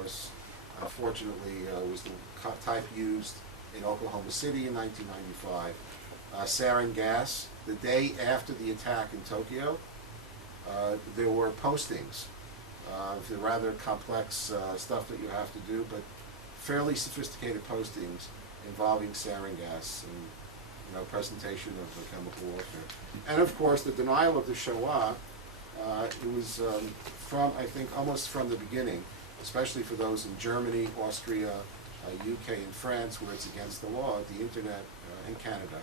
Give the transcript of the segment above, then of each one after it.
course, unfortunately, was the type used in Oklahoma City in 1995. Sarin gas. The day after the attack in Tokyo, there were postings. The rather complex stuff that you have to do, but fairly sophisticated postings involving sarin gas and presentation of chemical warfare. And of course, the denial of the Shoah. It was I think, almost from the beginning, especially for those in Germany, Austria, UK, and France, where it's against the law. The internet and Canada.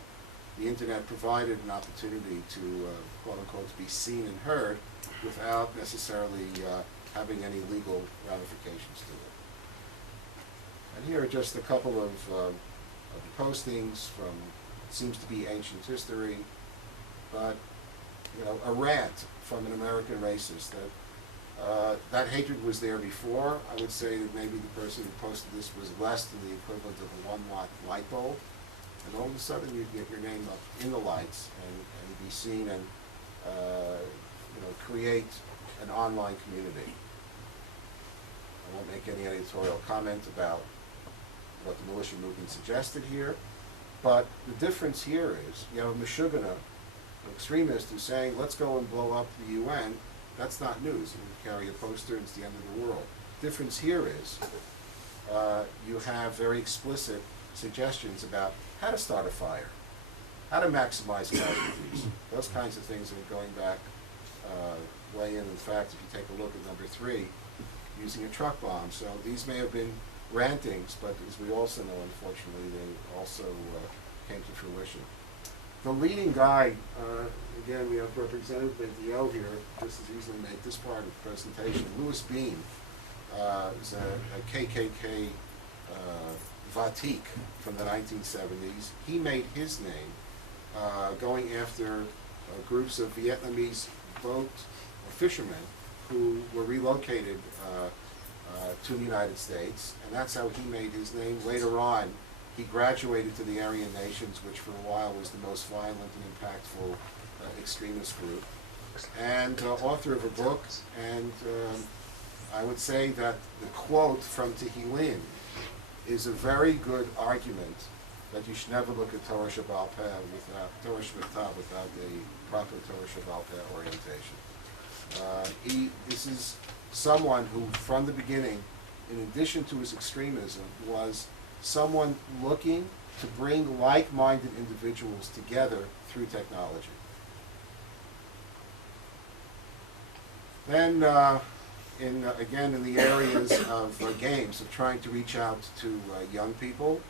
The internet provided an opportunity to, quote unquote, be seen and heard without necessarily having any legal ramifications to it. And here are just a couple of the postings from, seems to be ancient history, but a rant from an American racist that hatred was there before. I would say that maybe the person who posted this was less than the equivalent of a 1-watt light bulb. And all of a sudden you get your name up in the lights and be seen and create an online community. I won't make any editorial comment about what the militia movement suggested here, but the difference here is you have a Meshuggah, an extremist, who's saying, let's go and blow up the UN. That's not news. You carry a poster and it's the end of the world. The difference here is you have very explicit suggestions about how to start a fire, how to maximize casualties. Those kinds of things are going back way in. In fact, if you take a look at number 3, using a truck bomb. So these may have been rantings, but as we also know, unfortunately, they also came to fruition. The leading guy, again, we have Representative Bendiel here, just as easily make this part of the presentation. Louis Bean is a KKK Vatik from the 1970s. He made his name going after groups of Vietnamese boat fishermen who were relocated to the United States, and that's how he made his name. Later on, he graduated to the Aryan Nations, which for a while was the most violent and impactful extremist group, and author of a book. And I would say that the quote from Tehillim is a very good argument that you should never look at Torah Shabbal Peh Torah Shmita without a proper Torah Shabbal Peh orientation. This is someone who, from the beginning, in addition to his extremism, was someone looking to bring like-minded individuals together through technology. Then, again, in the areas of games, of trying to reach out to young people.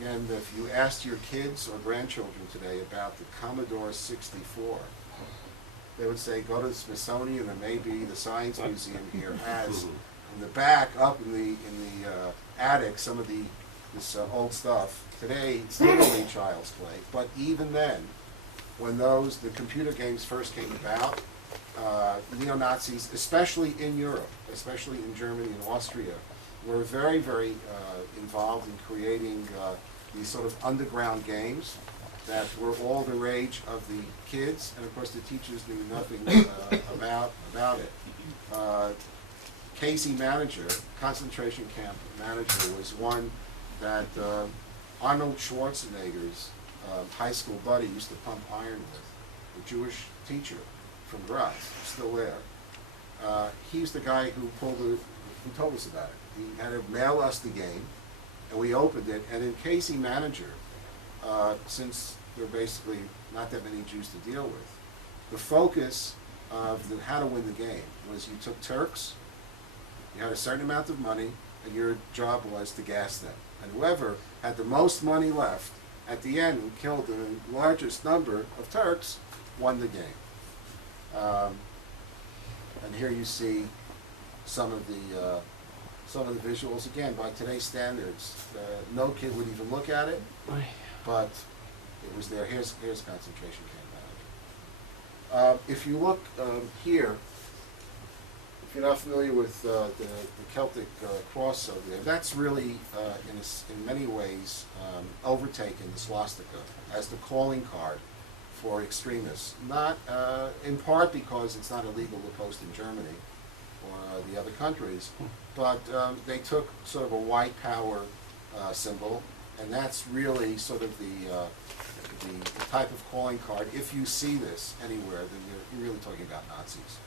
Again, if you asked your kids or grandchildren today about the Commodore 64, they would say, go to the Smithsonian, or maybe the Science Museum here has in the back, up in the attic, some of this old stuff. Today, it's literally child's play. But even then, when the computer games first came about, neo-Nazis, especially in Europe, especially in Germany and Austria, were very, very involved in creating these sort of underground games that were all the rage of the kids, and of course the teachers knew nothing about it. Casey Manager, concentration camp manager, was one that Arnold Schwarzenegger's high school buddy used to pump iron with, a Jewish teacher from Graz, still there. He's the guy who told us about it. He had to mail us the game, and we opened it, and in Casey Manager, since there are basically not that many Jews to deal with, the focus of how to win the game was you took Turks, you had a certain amount of money, and your job was to gas them. And whoever had the most money left at the end and killed the largest number of Turks won the game. And here you see some of the visuals. Again, by today's standards, no kid would even look at it, but it was there. Here's concentration camp manager. If you look here, if you're not familiar with the Celtic cross over there, that's really, in many ways, overtaken the swastika as the calling card for extremists. Not in part because it's not illegal to post in Germany, or the other countries, but they took sort of a white power symbol, and that's really sort of the type of calling card. If you see this anywhere, then you're really talking about Nazis.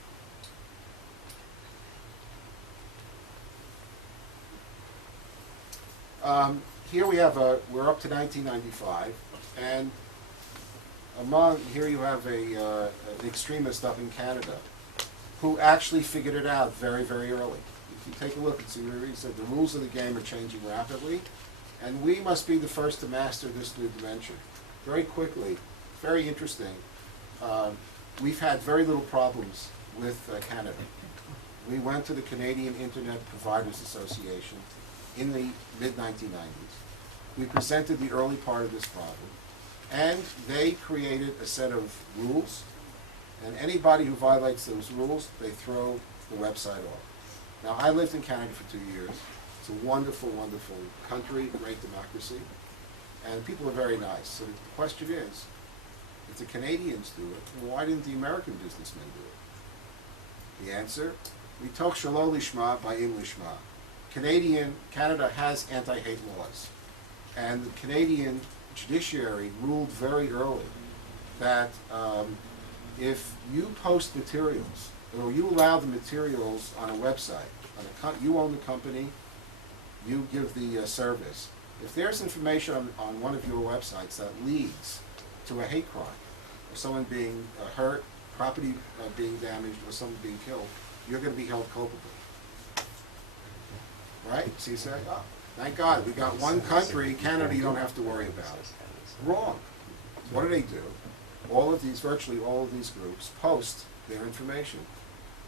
Here we have we're up to 1995, and here you have an extremist up in Canada who actually figured it out very, very early. If you take a look and see where he said the rules of the game are changing rapidly, and we must be the first to master this new dimension. Very quickly, very interesting. We've had very little problems with Canada. We went to the Canadian Internet Providers Association in the mid-1990s. We presented the early part of this problem, and they created a set of rules, and anybody who violates those rules, they throw the website off. Now, I lived in Canada for 2 years. It's a wonderful, wonderful country, great democracy, and people are very nice. So the question is, if the Canadians do it, well, why didn't the American businessmen do it? The answer, we talk shalom lishma by Englishma. Canada has anti-hate laws, and the Canadian judiciary ruled very early that if you post materials, or you allow the materials on a website, you own the company, you give the service. If there's information on one of your websites that leads to a hate crime, or someone being hurt, property being damaged, or someone being killed, you're going to be held culpable. Right? So you say, oh, thank God, we got one country, Canada, you don't have to worry about it. Wrong. What do? Virtually all of these groups post their information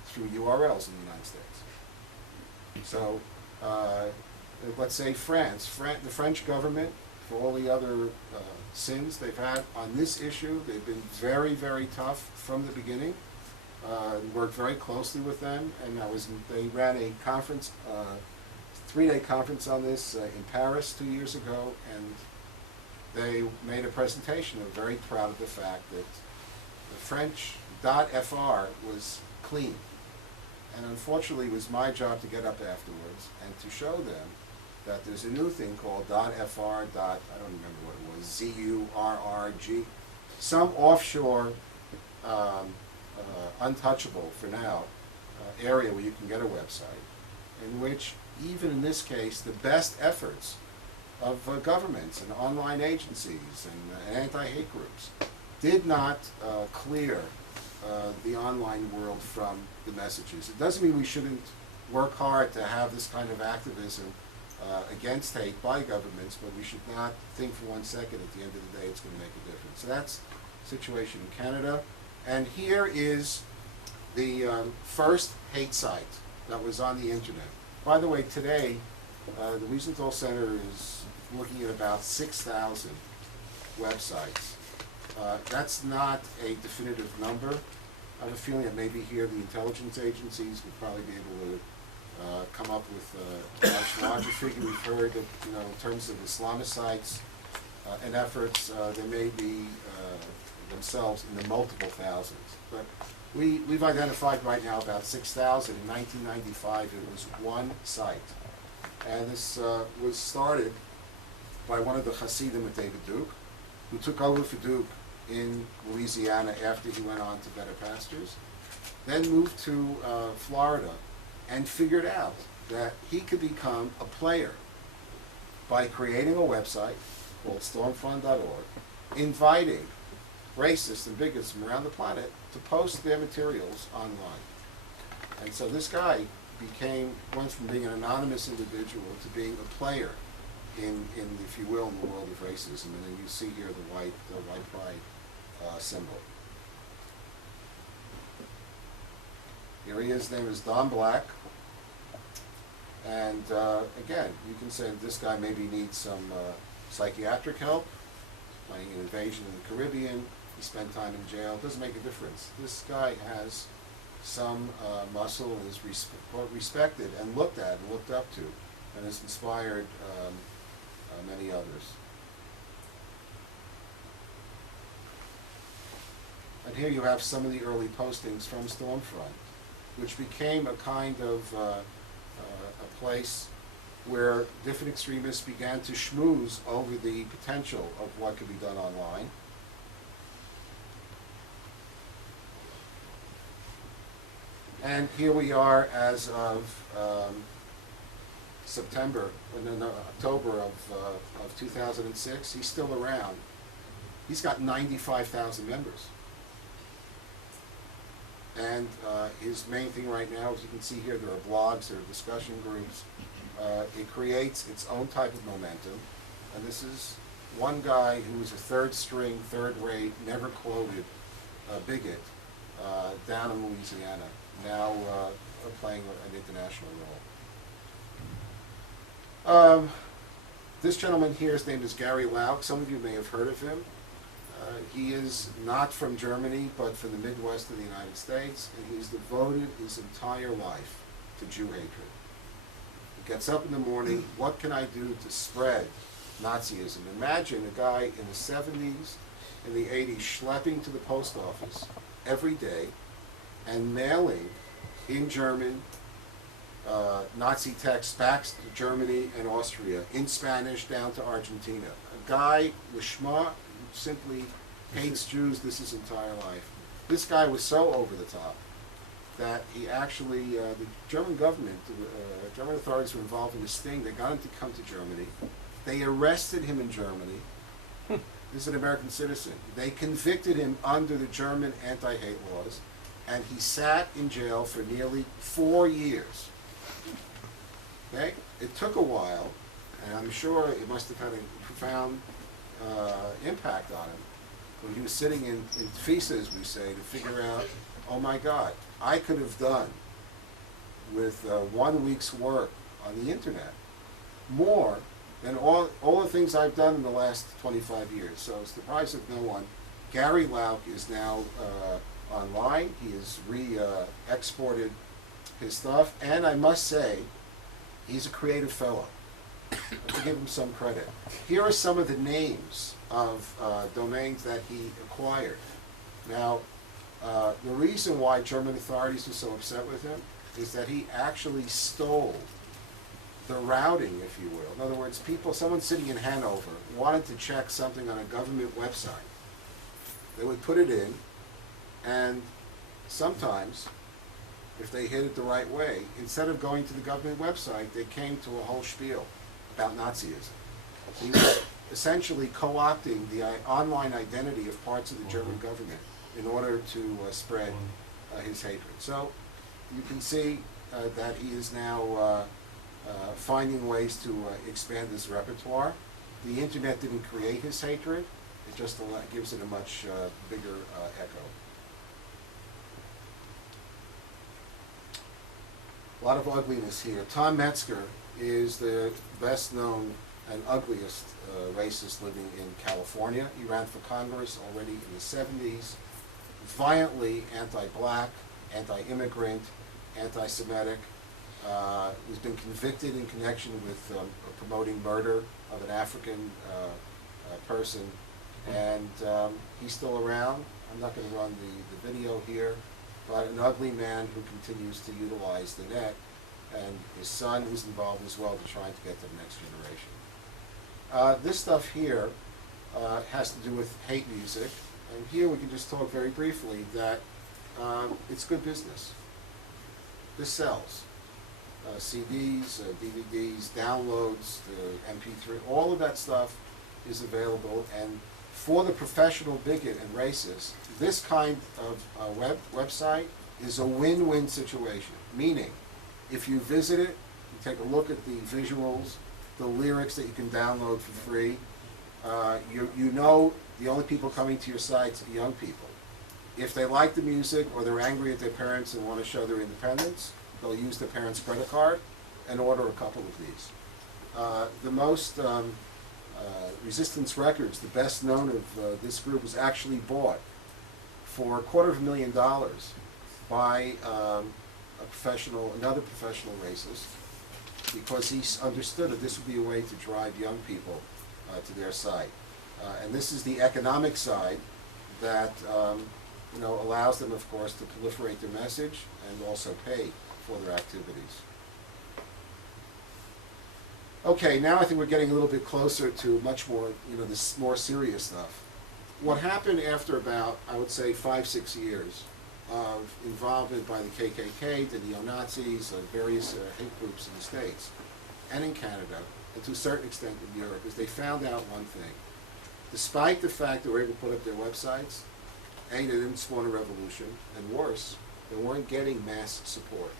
through URLs in the United States. So, let's say France. The French government, for all the other sins they've had on this issue, they've been very, very tough from the beginning. Worked very closely with them, and they ran a conference, 3-day conference on this in Paris 2 years ago, and they made a presentation. They're very proud of the fact that the French .fr was clean. And unfortunately, it was my job to get up afterwards and to show them that there's a new thing called .fr. I don't remember what it was, ZURRG, some offshore, untouchable for now, area where you can get a website, in which, even in this case, the best efforts of governments and online agencies and anti-hate groups did not clear the online world from the messages. It doesn't mean we shouldn't work hard to have this kind of activism against hate by governments, but we should not think for 1 second at the end of the day it's going to make a difference. So that's the situation in Canada. And here is the first hate site that was on the internet. By the way, today, the Wiesenthal Center is looking at about 6,000 websites. That's not a definitive number. I have a feeling that maybe here the intelligence agencies would probably be able to come up with a much larger figure. We've heard that, in terms of Islamist sites and efforts, they may be themselves in the multiple thousands. But we've identified right now about 6,000. In 1995, it was one site. And this was started by one of the Hasidim at David Duke, who took over for Duke in Louisiana after he went on to better pastures, then moved to Florida and figured out that he could become a player by creating a website called stormfront.org, inviting racists and bigots from around the planet to post their materials online. And so this guy went from being an anonymous individual to being a player in if you will, in the world of racism. And then you see here the white pride symbol. Here he is. His name is Don Black. And again, you can say this guy maybe needs some psychiatric help, playing an invasion in the Caribbean. He spent time in jail. It doesn't make a difference. This guy has some muscle and is respected and looked at and looked up to, and has inspired many others. And here you have some of the early postings from Stormfront. which became a kind of a place where different extremists began to schmooze over the potential of what could be done online. And here we are as of October of 2006. He's still around. He's got 95,000 members. And his main thing right now, as you can see here, there are blogs, there are discussion groups. It creates its own type of momentum. And this is one guy who was a third string, third rate, never quoted bigot down in Louisiana, now playing an international role. This gentleman here, his name is Gary Locke. Some of you may have heard of him. He is not from Germany, but from the Midwest of the United States, and he's devoted his entire life to Jew hatred. He gets up in the morning, what can I do to spread Nazism? Imagine a guy in the 70s, in the 80s, schlepping to the post office every day and mailing in German Nazi texts back to Germany and Austria, in Spanish down to Argentina. A guy, Lishma, simply hates Jews this his entire life. This guy was so over the top that he actually, the German government, German authorities were involved in this sting. They got him to come to Germany. They arrested him in Germany. This is an American citizen. They convicted him under the German anti-hate laws, and he sat in jail for nearly 4 years. Okay? It took a while, and I'm sure it must have had a profound impact on him when he was sitting in Tfisa, as we say, to figure out, oh my God, I could have done with 1 week's work on the internet more than all the things I've done in the last 25 years. So it's the price of no one. Gary Locke is now online. He has re-exported his stuff, and I must say, he's a creative fellow. I have to give him some credit. Here are some of the names of domains that he acquired. Now, the reason why German authorities were so upset with him is that he actually stole the routing, if you will. In other words, someone sitting in Hanover wanted to check something on a government website. They would put it in, and sometimes, if they hit it the right way, instead of going to the government website, they came to a whole spiel about Nazism. He was essentially co-opting the online identity of parts of the German government in order to spread his hatred. So you can see that he is now finding ways to expand his repertoire. The internet didn't create his hatred, it just gives it a much bigger echo. A lot of ugliness here. Tom Metzger is the best known and ugliest racist living in California. He ran for Congress already in the 70s, violently anti-black, anti-immigrant, anti-Semitic. He's been convicted in connection with promoting murder of an African person, and he's still around. I'm not going to run the video here, but an ugly man who continues to utilize the net, and his son is involved as well to trying to get to the next generation. This stuff here has to do with hate music, and here we can just talk very briefly that it's good business. This sells. CDs, DVDs, downloads, MP3, all of that stuff is available, and for the professional bigot and racist, this kind of website is a win-win situation, meaning if you visit it, you take a look at the visuals, the lyrics that you can download for free, you know the only people coming to your sites are young people. If they like the music or they're angry at their parents and want to show their independence, they'll use their parents' credit card and order a couple of these. The most Resistance Records, the best known of this group, was actually bought for $250,000 by another professional racist, because he understood that this would be a way to drive young people to their site. And this is the economic side that allows them, of course, to proliferate their message and also pay for their activities. Okay, now I think we're getting a little bit closer to much more, this more serious stuff. What happened after about, I would say, 5-6 years of involvement by the KKK, the neo-Nazis, various hate groups in the States and in Canada, and to a certain extent in Europe, is they found out one thing. Despite the fact that they were able to put up their websites, they didn't spawn a revolution, and worse, they weren't getting mass support.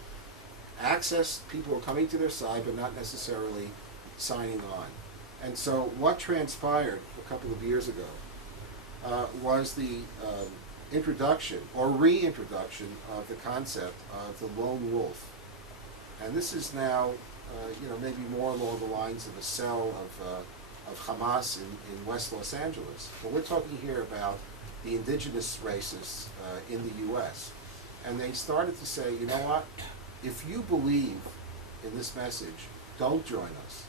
People were coming to their side, but not necessarily signing on. And so what transpired a couple of years ago was the introduction or reintroduction of the concept of the lone wolf. And this is now, maybe more along the lines of a cell of Hamas in West Los Angeles. But we're talking here about the indigenous racists in the U.S. And they started to say, you know what, if you believe in this message, don't join us.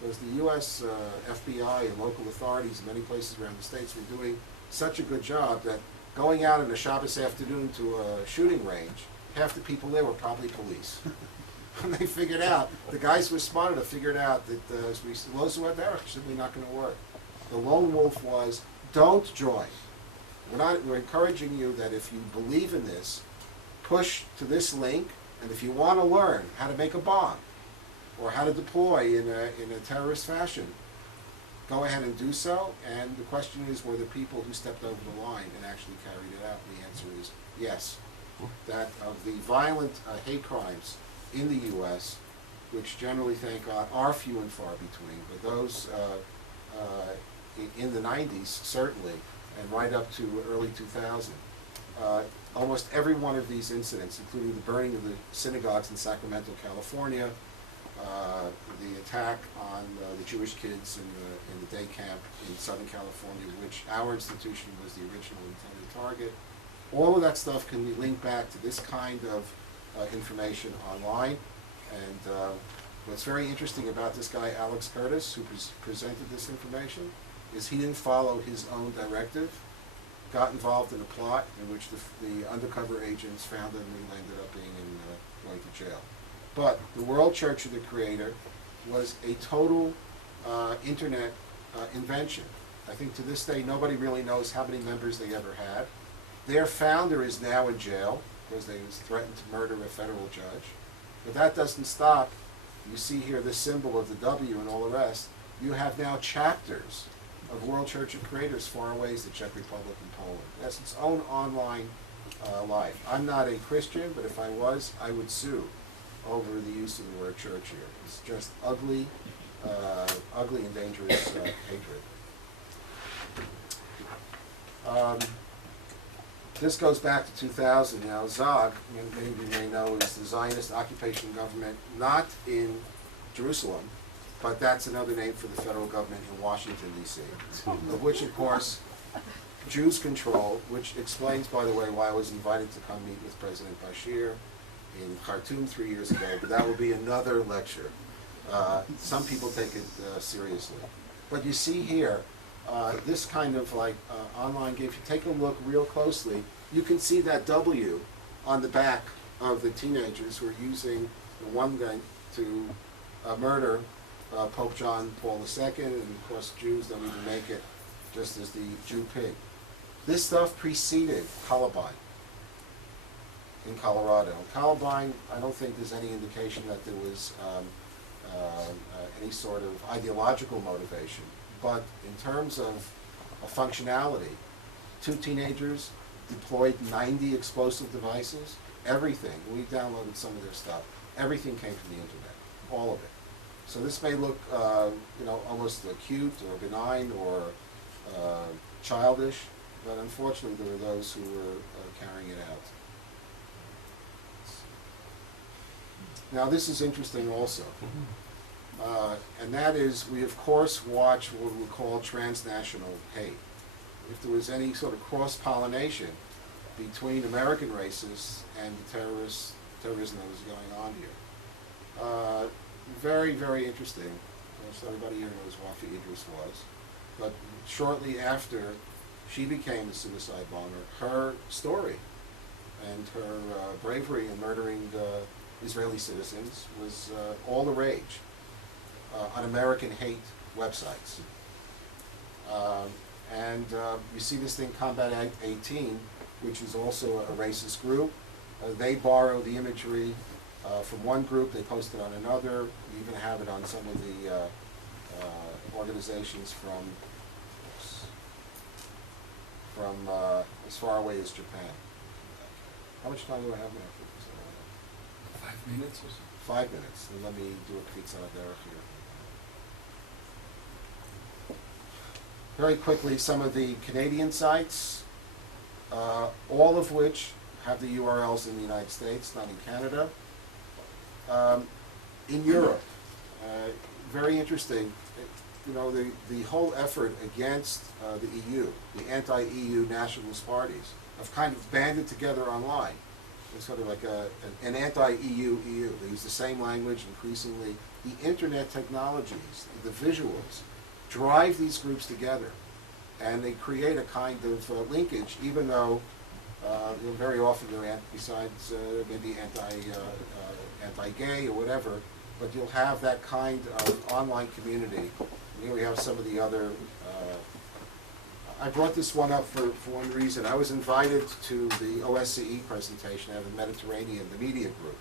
Because the U.S. FBI and local authorities in many places around the states were doing such a good job that going out on a Shabbos afternoon to a shooting range, half the people there were probably police. And they figured out, the guys who were smart enough figured out that those who were there are simply not going to work. The lone wolf was, don't join. We're encouraging you that if you believe in this, push to this link, and if you want to learn how to make a bomb, or how to deploy in a terrorist fashion, go ahead and do so. And the question is, were the people who stepped over the line and actually carried it out? And the answer is yes. That of the violent hate crimes in the U.S., which generally, thank God, are few and far between, but those in the 90s, certainly, and right up to early 2000, almost every one of these incidents, including the burning of the synagogues in Sacramento, California, the attack on the Jewish kids in the day camp in Southern California, which our institution was the original intended target. All of that stuff can be linked back to this kind of information online. And what's very interesting about this guy, Alex Curtis, who presented this information, is he didn't follow his own directive, got involved in a plot in which the undercover agents found him and ended up going to jail. But the World Church of the Creator was a total internet invention. I think to this day nobody really knows how many members they ever had. Their founder is now in jail because they threatened to murder a federal judge. But that doesn't stop. You see here the symbol of the W and all the rest. You have now chapters of World Church of Creators far away as the Czech Republic and Poland. It has its own online life. I'm not a Christian, but if I was, I would sue over the use of the word church here. It's just ugly and dangerous hatred. This goes back to 2000 now. Zog, many of you may know, is the Zionist occupation government, not in Jerusalem, but that's another name for the federal government in Washington, D.C., of which, of course, Jews control, which explains, by the way, why I was invited to come meet with President Bashir in Khartoum 3 years ago, but that will be another lecture. Some people take it seriously. But you see here, this kind of online game, if you take a look real closely, you can see that W on the back of the teenagers who are using the one gun to murder Pope John Paul II, and of course Jews don't even make it, just as the Jew pig. This stuff preceded Columbine in Colorado. Columbine, I don't think there's any indication that there was any sort of ideological motivation. But in terms of functionality, 2 teenagers deployed 90 explosive devices, everything. We downloaded some of their stuff. Everything came from the internet, all of it. So this may look, almost cute or benign or childish, but unfortunately there were those who were carrying it out. Now this is interesting also. And that is, we of course watch what we call transnational hate. If there was any sort of cross-pollination between American racists and the terrorism that was going on here. Very, very interesting. Most everybody here knows Wafi Idris was. But shortly after she became a suicide bomber. Her story and her bravery in murdering Israeli citizens was all the rage on American hate websites. You see this thing, Combat 18, which is also a racist group. They borrow the imagery from one group, they post it on another. We even have it on some of the organizations from as far away as Japan. How much time do I have now? 5 minutes or so. 5 minutes. Then let me do a pizza there here. Very quickly, some of the Canadian sites, all of which have the URLs in the United States, not in Canada. In Europe, very interesting. You know, the whole effort against the EU, the anti-EU nationalist parties, have kind of banded together online. It's sort of like an anti-EU EU. They use the same language increasingly. The internet technologies, the visuals, drive these groups together, and they create a kind of linkage, even though very often they're besides maybe anti-gay or whatever, but you'll have that kind of online community. And here we have some of the other. I brought this one up for one reason. I was invited to the OSCE presentation at the Mediterranean, the media group,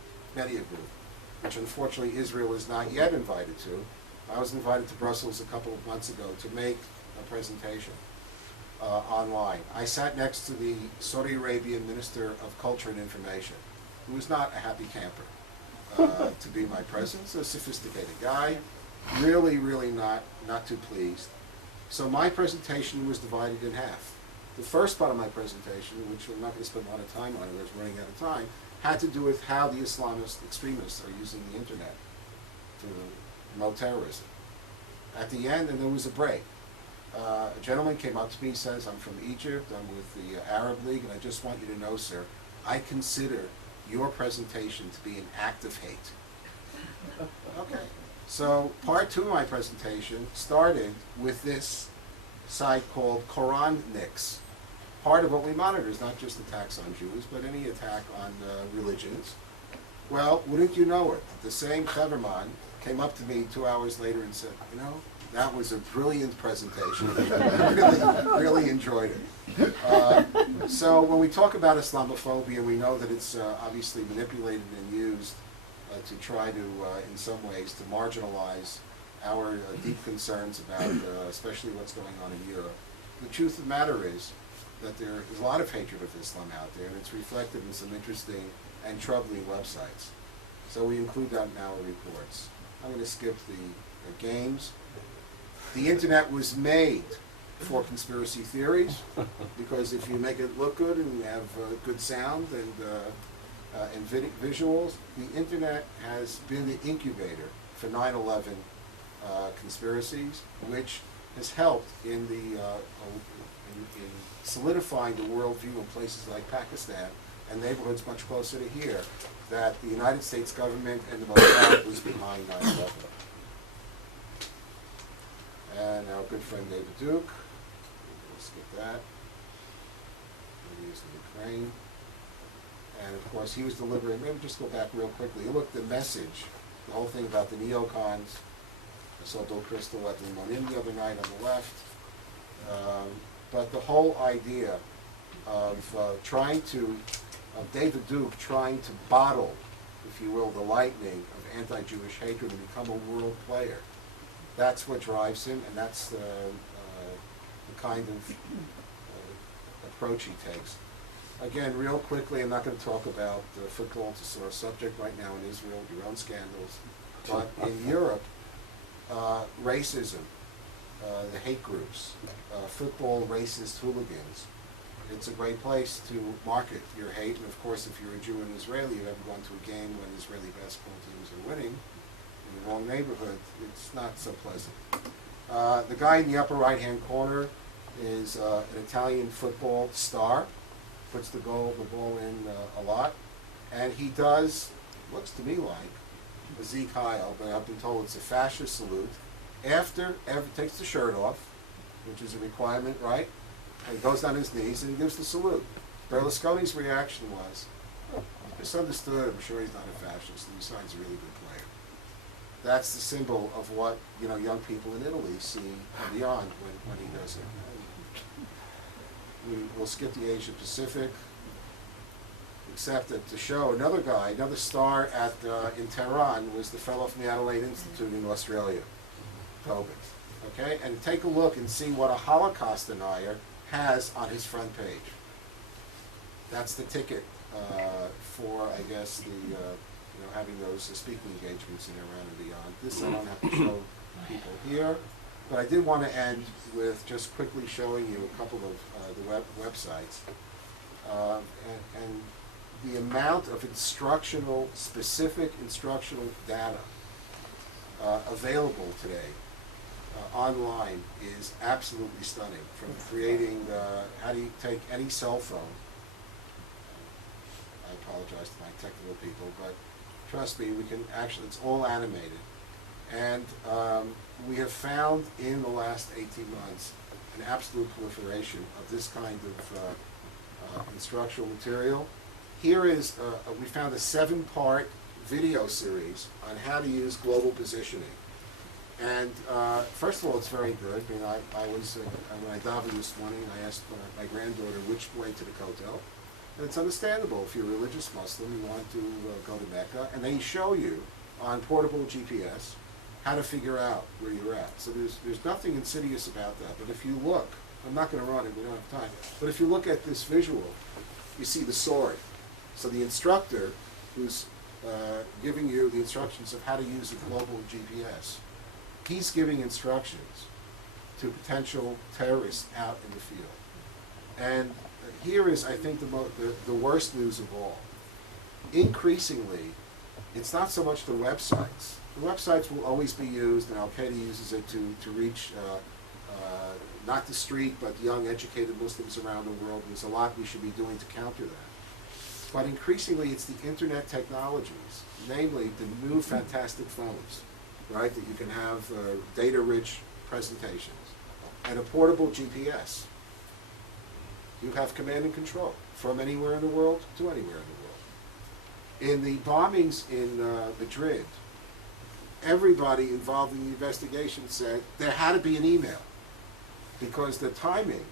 which unfortunately Israel is not yet invited to. I was invited to Brussels a couple of months ago to make a presentation online. I sat next to the Saudi Arabian Minister of Culture and Information, who was not a happy camper to be my presence, a sophisticated guy, really not too pleased. So my presentation was divided in half. The first part of my presentation, which I'm not going to spend a lot of time on, I was running out of time, had to do with how the Islamist extremists are using the internet to promote terrorism. At the end, and there was a break, a gentleman came up to me, says, I'm from Egypt, I'm with the Arab League, and I just want you to know, sir, I consider your presentation to be an act of hate. Okay. So part two of my presentation started with this site called Korannix. Part of what we monitor is not just attacks on Jews, but any attack on religions. Well, wouldn't you know it? The same Heverman came up to me 2 hours later and said, you know, that was a brilliant presentation. I really enjoyed it. So when we talk about Islamophobia, we know that it's obviously manipulated and used to try to, in some ways, to marginalize our deep concerns about especially what's going on in Europe. The truth of the matter is that there is a lot of hatred of Islam out there, and it's reflected in some interesting and troubling websites. So we include that in our reports. I'm going to skip the games. The internet was made for conspiracy theories, because if you make it look good and you have good sound and visuals, the internet has been the incubator for 9/11 conspiracies, which has helped in the in solidifying the worldview in places like Pakistan and neighborhoods much closer to here, that the United States government and the Mossad was behind 9/11. And our good friend David Duke, we'll skip that. He is in Ukraine. And of course, he was delivering, maybe just go back real quickly. You look at the message, the whole thing about the neocons. I saw Bill Crystal at the Monin the other night on the left. But the whole idea of David Duke trying to bottle, if you will, the lightning of anti-Jewish hatred and become a world player. That's what drives him, and that's the kind of approach he takes. Again, real quickly, I'm not going to talk about football, it's a sore subject right now in Israel, your own scandals. But in Europe, racism, the hate groups, football racist hooligans, it's a great place to market your hate. And of course, if you're a Jew and Israeli, you've ever gone to a game when Israeli basketball teams are winning in the wrong neighborhood, it's not so pleasant. The guy in the upper right-hand corner is an Italian football star. Puts the ball in a lot, and he does, looks to me like a Zeke Heil, but I've been told it's a fascist salute. Takes the shirt off, which is a requirement, right? And he goes on his knees and he gives the salute. Berlusconi's reaction was, oh, misunderstood, I'm sure he's not a fascist, and besides a really good player. That's the symbol of what, you know, young people in Italy see beyond when he does it. We'll skip the Asia Pacific, except that to show another guy, another star at in Tehran was the fellow from the Adelaide Institute in Australia, Tobin. Okay, and take a look and see what a Holocaust denier has on his front page. That's the ticket for, I guess, the you know, having those speaking engagements in Iran and beyond. This I don't have to show people here, but I did want to end with just quickly showing you a couple of the websites and the amount of specific instructional data available today online is absolutely stunning. From creating how do you take any cell phone. I apologize to my technical people, but trust me, we can actually, it's all animated. And we have found in the last 18 months an absolute proliferation of this kind of instructional material. Here is, we found a 7-part video series on how to use global positioning. And first of all, it's very good. I mean, I was, when I davened this morning, I asked my granddaughter which way to the Kotel. And it's understandable if you're a religious Muslim, you want to go to Mecca, and they show you on portable GPS how to figure out where you're at. So there's nothing insidious about that. But if you look, I'm not going to run it, we don't have time, but if you look at this visual, you see the sword. So the instructor who's giving you the instructions of how to use a global GPS, he's giving instructions to potential terrorists out in the field. And here is, I think, the worst news of all. Increasingly, it's not so much the websites. The websites will always be used, and Al-Qaeda uses it to reach not the street, but young, educated Muslims around the world. There's a lot we should be doing to counter that. But increasingly, it's the internet technologies, namely the new fantastic phones, right, that you can have data-rich presentations, and a portable GPS. You have command and control from anywhere in the world to anywhere in the world. In the bombings in Madrid, everybody involved in the investigation said there had to be an email because the timing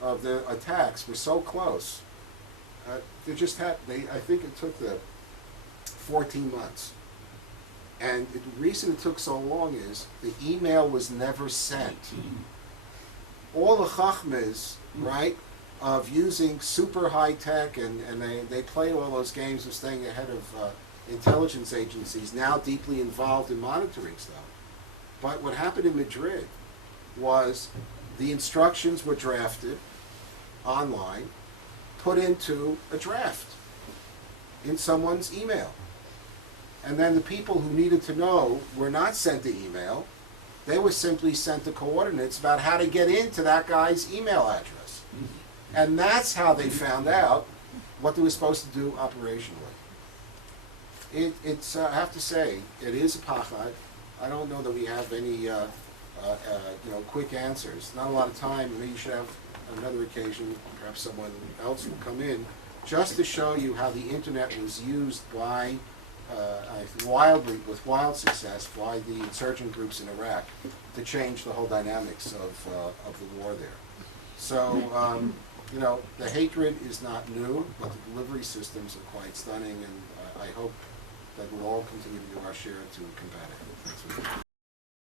of the attacks was so close. They just had, I think it took them 14 months. And the reason it took so long is the email was never sent. All the chachmas, right, of using super high tech, and they play all those games of staying ahead of intelligence agencies now deeply involved in monitoring stuff. But what happened in Madrid was the instructions were drafted online, put into a draft in someone's email. And then the people who needed to know were not sent the email. They were simply sent the coordinates about how to get into that guy's email address. And that's how they found out what they were supposed to do operationally. It's I have to say, it is a pachad. I don't know that we have any quick answers. Not a lot of time. Maybe you should have another occasion, perhaps someone else will come in, just to show you how the internet was used by with wild success by the insurgent groups in Iraq to change the whole dynamics of the war there. So, the hatred is not new, but the delivery systems are quite stunning, and I hope that we'll all continue to do our share to combat it. Thanks.